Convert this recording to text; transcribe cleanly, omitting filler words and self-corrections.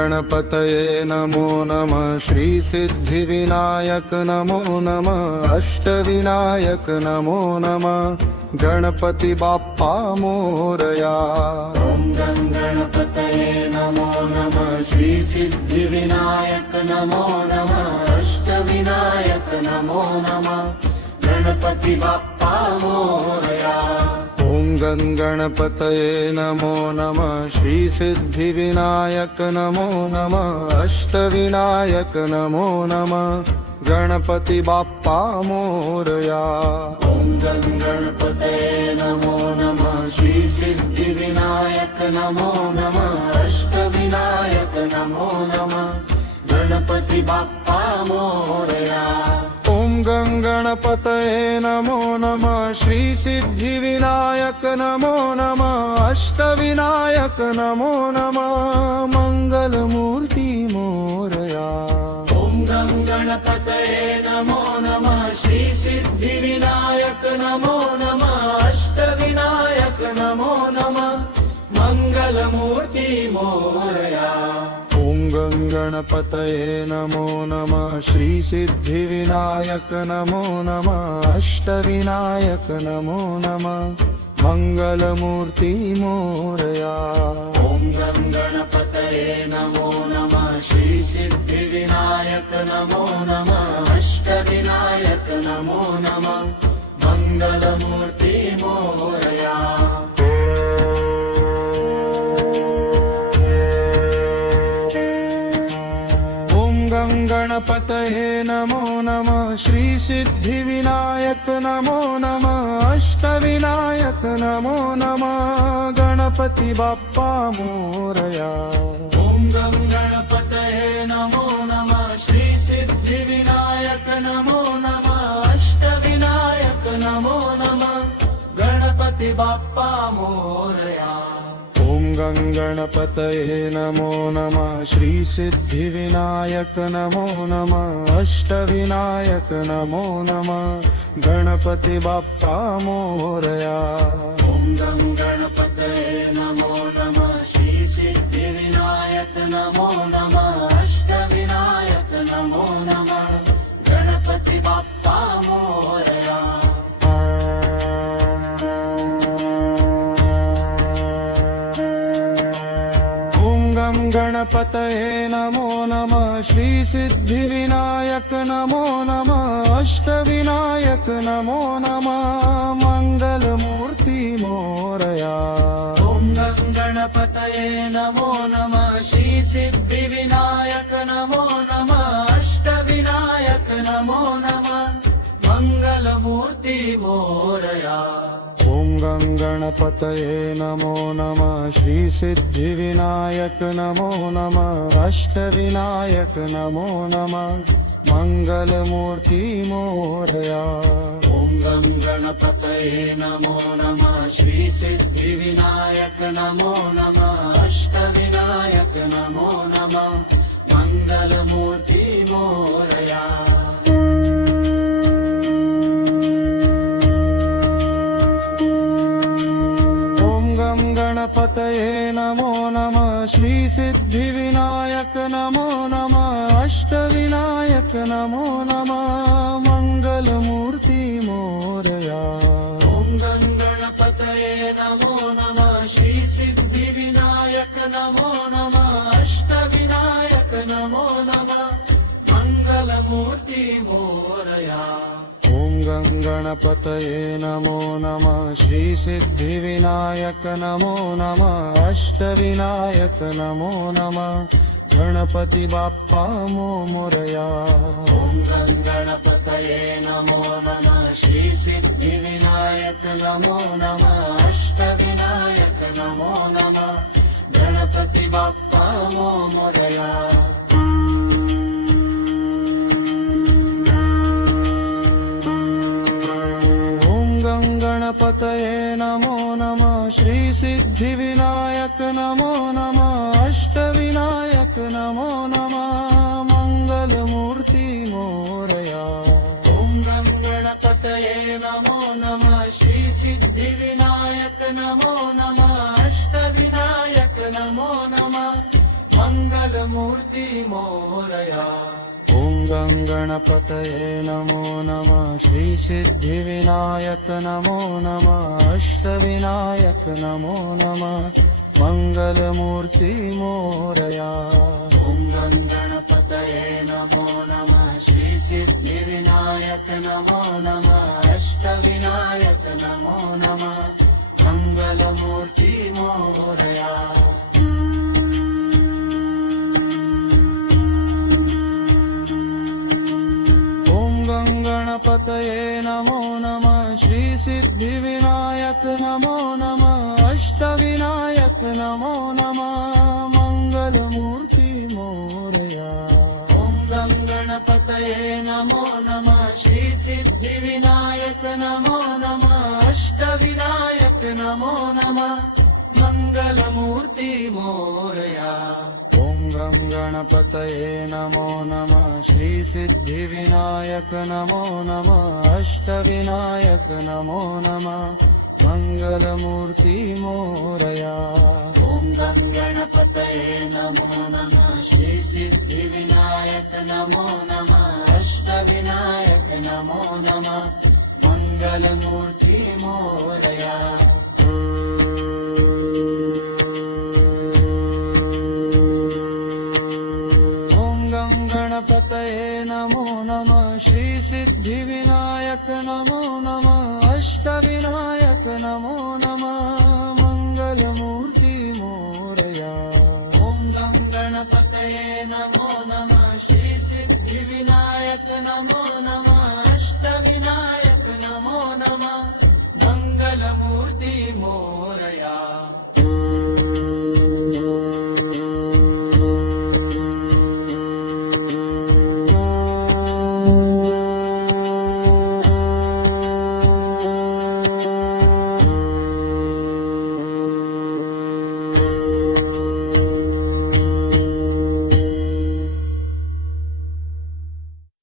गणपतये नमो नमः। श्री सिद्धिविनायक नमो नमः। अष्टविनायक नमो नमः। गणपति बाप्पा मोरया। ओम गणपतये नमो नमः। श्री सिद्धिविनायक नमो नमः। अष्टविनायक नमो नमः। गणपति बाप्पा मोरया। ओम गणपतये नमो नमः। श्री सिद्धिविनायक नमो नमः। अष्टविनायक नमो नमः। गणपति बाप्पा मोरया। ओम गणपतये नमो नमः। श्री सिद्धिविनायक नमो नमः। अष्टविनायक नमो नमः। गणपति बाप्पा मोरया। ओम गणपतये नमो नमः। श्री सिद्धिविनायक नमो नमः। अष्टविनायक नमो नमः। मंगलमूर्ति मोरया। ओम गणपतये नमो नमः। श्री सिद्धिविनायक नमो नमः। अष्टविनायक नमो नमः। मंगलमूर्ति मोरया। ओम गणपतये नमो नमः। श्री सिद्धिविनायक नमो नमः। अष्टविनायक नमो नमः। मंगलमूर्ति मोरया। ओम गणपतये नमो नमः। श्री सिद्धिविनायक नमो नमः। अष्टविनायक नमो नमः। मंगलमूर्ति मोरया। गणपतये नमो नमः। श्री सिद्धिविनायक नमो नमः। अष्टविनायक नमो नमः। गणपति बाप्पा मोरया। ओम गणपतये नमो नमः। श्री सिद्धिविनायक नमो नमः। अष्टविनायक नमो नमः। गणपति बाप्पा मोरया। ओम गणपतये नमो नमः। श्री सिद्धिविनायक नमो नमः। अष्टविनायक नमो नमः। गणपति बाप्पा मोरया। ओम गणपतये नमो नमः। श्री सिद्धिविनायक नमो नमः। अष्टविनायक नमो नमः। गणपति बाप्पा मोरया। गणपतये नमो नमः। श्री सिद्धिविनायक नमो नमः। अष्टविनायक नमो नमः। मंगलमूर्ति मोरया। ओम गणपतये नमो नमः। श्री सिद्धिविनायक नमो नमः। अष्टविनायक नमो नमः। मंगलमूर्ति मोरया। ओम गणपतये नमो नमः। श्री सिद्धिविनायक नमो नमः। अष्टविनायक नमो नमः। मंगलमूर्ति मोरया। ओम गणपतये नमो नमः। श्री सिद्धिविनायक नमो नमः। अष्टविनायक नमो नमः। मंगलमूर्ति मोरया। गणपतये नमो नमः। श्री सिद्धिविनायक नमो नमः। अष्टविनायक नमो नमः। मंगलमूर्ति मोरया। ओम गणपतये नमो नमः। श्री सिद्धिविनायक नमो नमः। अष्टविनायक नमो नमः। मंगलमूर्ति मोरया। ओम गणपतये नमो नमः। श्री सिद्धिविनायक नमो नमः। अष्टविनायक नमो नमः। गणपति बाप्पा मोरया। ओम गणपतये नमो नमः। श्री सिद्धिविनायक नमो नमः। अष्टविनायक नमो नमः। गणपति बाप्पा मोरया। गणपतये नमो नमः। श्री सिद्धिविनायक नमो नमः। अष्टविनायक नमो नमः। मंगलमूर्ति मोरया। ओम गणपतये नमो नमः। श्री सिद्धिविनायक नमो नमः। अष्टविनायक नमो नमः। मंगलमूर्ती मोरया ॐ गणपतये नमो नमः श्री सिद्धिविनायक नमो नमः अष्टविनायक नमो नमः मंगलमूर्ति मोरया ॐ गणपतये नमो नमः श्री सिद्धिविनायक नमो नमः अष्टविनायक नमो नमः मंगलमूर्ती मोरया गणपतये नमो नमः श्री सिद्धिविनायक नमो नमः अष्टविनायक नमो नमः मंगलमूर्ति मोरया ॐ गणपतये नमो नमः श्री सिद्धिविनायक नमो नमः अष्टविनायक नमो नमः मंगलमूर्ति मोरया ॐ गणपतये नमो नमः श्री सिद्धिविनायक नमो नमः अष्टविनायक नमो नमः मंगलमूर्ति मोरया ॐ गणपतये नमो नमः श्री सिद्धिविनायक नमो नमः अष्टविनायक नमो नमः मंगलमूर्ति मोरया गणपतये नमो नमः श्री सिद्धिविनायक नमो नमः अष्टविनायक नमो नमः मंगलमूर्ति मोरया ॐ गणपतये नमो नमः श्री सिद्धिविनायक नमो नमः अष्टविनायक नमो नमः मंगलमूर्ति मोरया